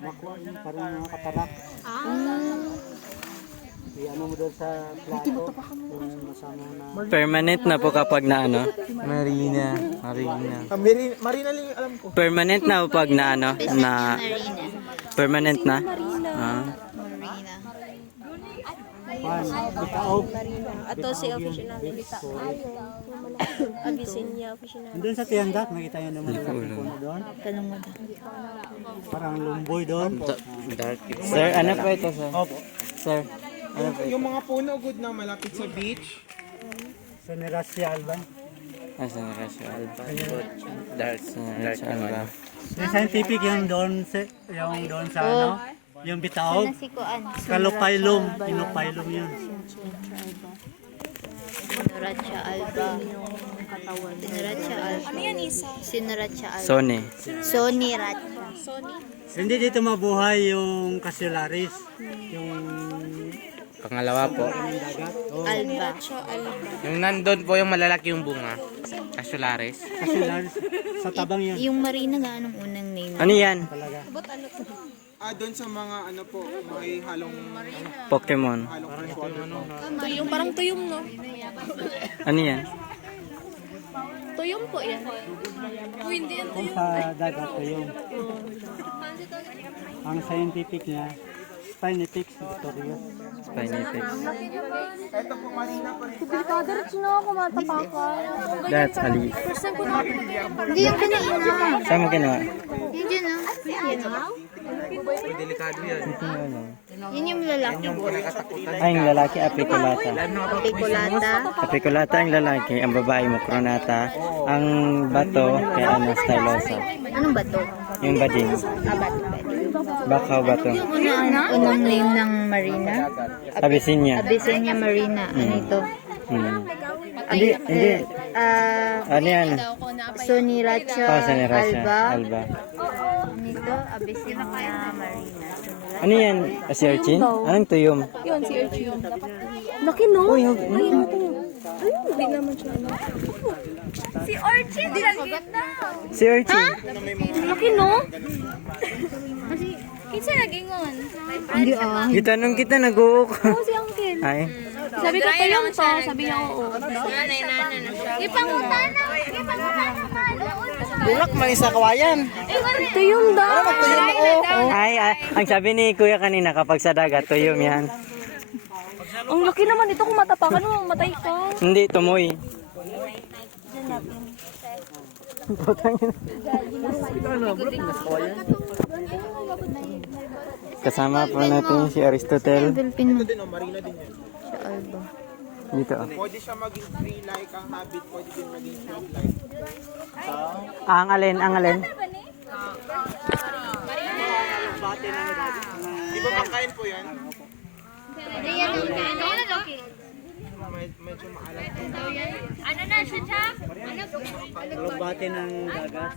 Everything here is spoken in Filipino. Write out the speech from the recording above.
Nakuha yun, parang mga katarak. Ano mo doon sa plato, yung masama na... Permanent na po kapag na ano. Marina. Marina lang yung alam ko. Permanent na po pag na ano. Na, permanent na. Ah. Bitaog. Ato si official namin Bitaog. Abyssinia official namin. Doon sa Tiyandak, nakita nyo naman yung puno doon. Parang lumboy doon. Sir, ano po ito, sir? Opo. Sir, ano po ito? Yung mga puno good na malapit sa beach. Sa Nerasya Alban. Ah, sa Nerasya Alba. Sa Nerasya Alba. Yung scientific yung doon sa ano, yung Bitaog. Kalupaylum. Kinupaylum yun. Sinuracha Alba. Sinuracha Alba. Ano yan isa? Sinuracha Alba. Sony Racha. Hindi dito mabuhay yung Casularis. Yung Pangalawa po. dagat. Oh, Alba. Yung nandun po yung malalaki yung bunga. Casularis. Casularis. Sa tabang yun. Yung Marina nga anong unang name? Ano yan? Talaga. Doon sa mga ano po, may halong Pokemon. freshwater po. Tuyong, parang tuyong, no? Ano yan? Tuyong po yan. Uy, hindi yan. Kung sa dagat ko yung ang scientific niya, Spinifex Victorious. Spinifex. Delikado na ako matapakan. That's Ali. Hindi yung kanina. Saan mo ginawa? Yun yun ah. Delikado yan. Yun yung lalaki. Ay, yung lalaki, apiculata. Picolata. Apiculata ang lalaki, ang babae, mukronata. Ang bato, kay ano, stylosa. Anong bato? Yung bading. Bakaw bato. Unang name ng Marina? Abyssinia. Abyssinia Marina. Ano ito? Hindi, hindi. Ano yan? Sony Racha Oh, sa Nerasya Alba. Alba. Ano ito? Abyssinia Marina. Ano yan? Si Urchin? Anong tuyom? Yun, si Urchin. Laki, no? Uy, Ayun, hindi naman siya. Si Urchin, dinagit na. si Urchin. Laki, no? Kinsa nagingon? Hindi ah. Gitanong kita, nag-uok. Oo, si Uncle. Ay, Sabi ko pa yung to, sabi niya oo. Ipangutana. Bulak man isa kawayan. Ito yung daw. ay, ang sabi ni Kuya kanina, kapag sa dagat, tuyom yan. Ang laki naman ito kung matapakan mo, matay ka. Hindi, tumoy. Kasama po natin si Aristotle. Dolphin mo. Marina din yan. Sa Alba. Dito. Pwede siya maging free like ang habit, pwede din maging free like. Ang alin, ang alin. Di ba pangkain po yan? Medyo maalat. Ano na siya, Jack? Lugbate ng dagat.